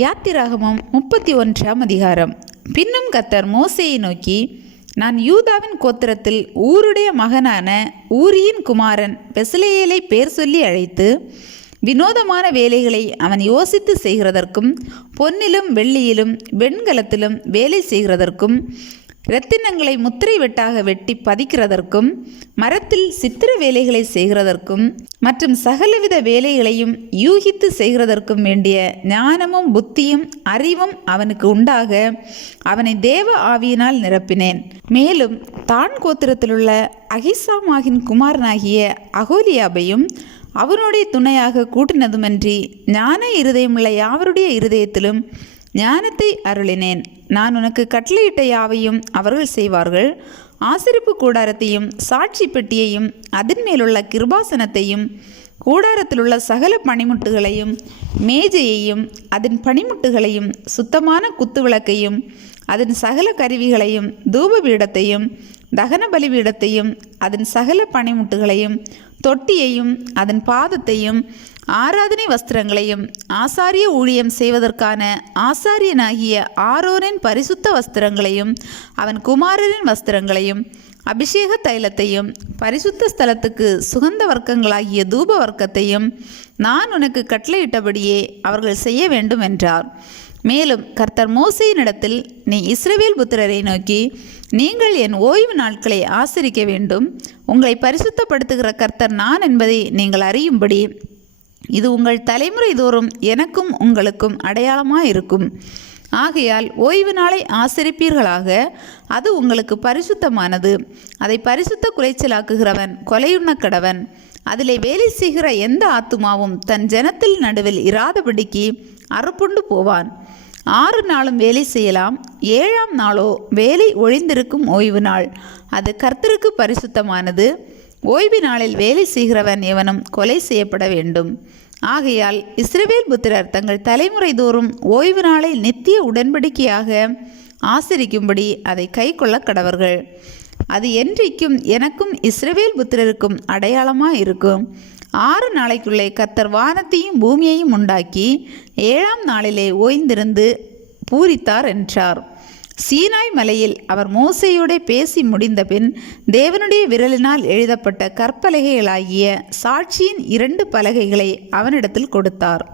யாத்திராகமம் 31ஆம் அதிகாரம். பின்னும் கர்த்தர் மோசேயை நோக்கி, நான் யூதாவின் கோத்திரத்தில் ஊருடைய மகனான ஊரியின் குமாரன் பெசலெயேலை பேர் சொல்லி அழைத்து, வினோதமான வேலைகளை அவன் யோசித்து செய்கிறதற்கும், பொன்னிலும் வெள்ளியிலும் வெண்கலத்திலும் வேலை செய்கிறதற்கும், இரத்தினங்களை முத்திரை வெட்டாக வெட்டி பதிக்கிறதற்கும், மரத்தில் சித்திர வேலைகளை செய்கிறதற்கும் மற்றும் சகலவித வேலைகளையும் யூகித்து செய்கிறதற்கும் வேண்டிய ஞானமும் புத்தியும் அறிவும் அவனுக்கு உண்டாக அவனை தேவ ஆவியினால் நிரப்பினேன். மேலும் தான் கோத்திரத்திலுள்ள அகிசாமாகின் குமாரனாகிய அகோலியாபையும் அவனுடைய துணையாக கூட்டினதுமன்றி ஞான இருதயமுள்ள யாவருடைய இருதயத்திலும் ஞானத்தை அருளினேன். நான் உனக்கு கட்டளையிட்ட யாவையும் அவர்கள் செய்வார்கள். ஆசரிப்பு கூடாரத்தையும் சாட்சி பெட்டியையும் அதன் மேலுள்ள கிருபாசனத்தையும் கூடாரத்திலுள்ள சகல பணிமுட்டுகளையும் மேஜையையும் அதன் பணிமுட்டுகளையும் சுத்தமான குத்துவிளக்கையும் அதன் சகல கருவிகளையும் தூபபீடத்தையும் தகன பலிபீடத்தையும் அதன் சகல பணிமுட்டுகளையும் தொட்டியையும் அதன் பாதத்தையும் ஆராதனை வஸ்திரங்களையும் ஆசாரிய ஊழியம் செய்வதற்கான ஆசாரியனாகிய ஆரோனின் பரிசுத்த வஸ்திரங்களையும் அவன் குமாரரின் வஸ்திரங்களையும் அபிஷேக தைலத்தையும் பரிசுத்த ஸ்தலத்துக்கு சுகந்த வர்க்கங்களாகிய தூப வர்க்கத்தையும் நான் உனக்கு கட்டளையிட்டபடியே அவர்கள் செய்ய வேண்டும் என்றார். மேலும் கர்த்தர் மோசேயினிடத்தில், நீ இஸ்ரவேல் புத்திரரை நோக்கி, நீங்கள் என் ஓய்வு நாட்களை ஆசரிக்க வேண்டும். உங்களை பரிசுத்தப்படுத்துகிற கர்த்தர் நான் என்பதை நீங்கள் அறியும்படி இது உங்கள் தலைமுறை தோறும் எனக்கும் உங்களுக்கும் அடையாளமாயிருக்கும். ஆகையால் ஓய்வு நாளை ஆசரிப்பீர்களாக. அது உங்களுக்கு பரிசுத்தமானது. அதை பரிசுத்த குலைச்சலாக்குகிறவன் கொலையுண்ண கடவன். அதிலே வேலை செய்கிற எந்த ஆத்துமாவும் தன் ஜனத்தில் நடுவில் இராதபடிக்கு அறுப்புண்டு போவான். 6 நாளும் வேலை செய்யலாம். 7ஆம் நாளோ வேலை ஒழிந்திருக்கும் ஓய்வு நாள். அது கர்த்தருக்கு பரிசுத்தமானது. ஓய்வு நாளில் வேலை செய்கிறவன் எவனும் கொலை செய்யப்பட வேண்டும். ஆகையால் இஸ்ரவேல் புத்திரர் தங்கள் தலைமுறை தோறும் ஓய்வு நாளை நித்திய உடன்படிக்கையாக ஆசரிக்கும்படி அதை கைக்கொள்ள கடவர்கள். அது என்றைக்கும் எனக்கும் இஸ்ரவேல் புத்திரருக்கும் அடையாளமாக இருக்கும். 6 நாளைக்குள்ளே கர்த்தர் வானத்தையும் பூமியையும் உண்டாக்கி 7ஆம் நாளிலே ஓய்ந்திருந்து பூரித்தார் என்றார். சீனாய் மலையில் அவர் மோசேயோடே பேசி முடிந்த பின் தேவனுடைய விரலினால் எழுதப்பட்ட கற்பலகைகளாகிய சாட்சியின் 2 பலகைகளை அவனிடத்தில் கொடுத்தார்.